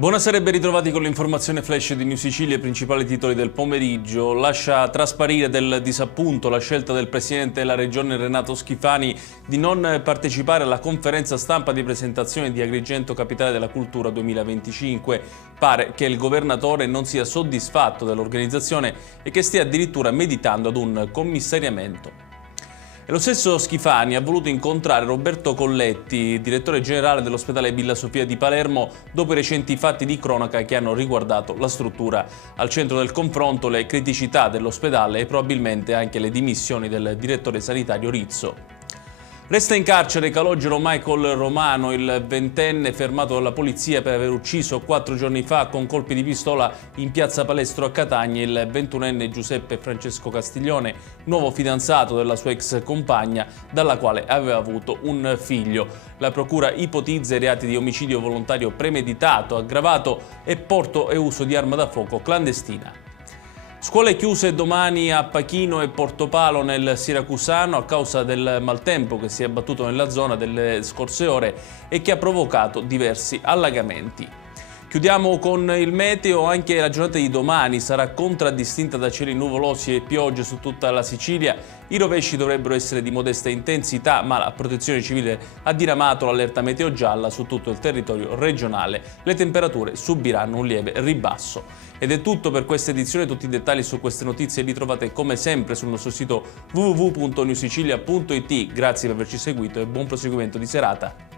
Buonasera e ben ritrovati con l'informazione flash di New Sicilia, i principali titoli del pomeriggio. Lascia trasparire del disappunto la scelta del Presidente della Regione Renato Schifani di non partecipare alla conferenza stampa di presentazione di Agrigento Capitale della Cultura 2025. Pare che il Governatore non sia soddisfatto dell'organizzazione e che stia addirittura meditando ad un commissariamento. E lo stesso Schifani ha voluto incontrare Roberto Colletti, direttore generale dell'ospedale Villa Sofia di Palermo, dopo i recenti fatti di cronaca che hanno riguardato la struttura. Al centro del confronto le criticità dell'ospedale e probabilmente anche le dimissioni del direttore sanitario Rizzo. Resta in carcere Calogero Michael Romano, il ventenne fermato dalla polizia per aver ucciso 4 giorni fa con colpi di pistola in piazza Palestro a Catania il 21enne Giuseppe Francesco Castiglione, nuovo fidanzato della sua ex compagna, dalla quale aveva avuto un figlio. La procura ipotizza i reati di omicidio volontario premeditato, aggravato e porto e uso di arma da fuoco clandestina. Scuole chiuse domani a Pachino e Portopalo nel Siracusano a causa del maltempo che si è abbattuto nella zona delle scorse ore e che ha provocato diversi allagamenti. Chiudiamo con il meteo, anche la giornata di domani sarà contraddistinta da cieli nuvolosi e piogge su tutta la Sicilia. I rovesci dovrebbero essere di modesta intensità, ma la Protezione Civile ha diramato l'allerta meteo gialla su tutto il territorio regionale. Le temperature subiranno un lieve ribasso. Ed è tutto per questa edizione, tutti i dettagli su queste notizie li trovate come sempre sul nostro sito www.newsicilia.it. Grazie per averci seguito e buon proseguimento di serata.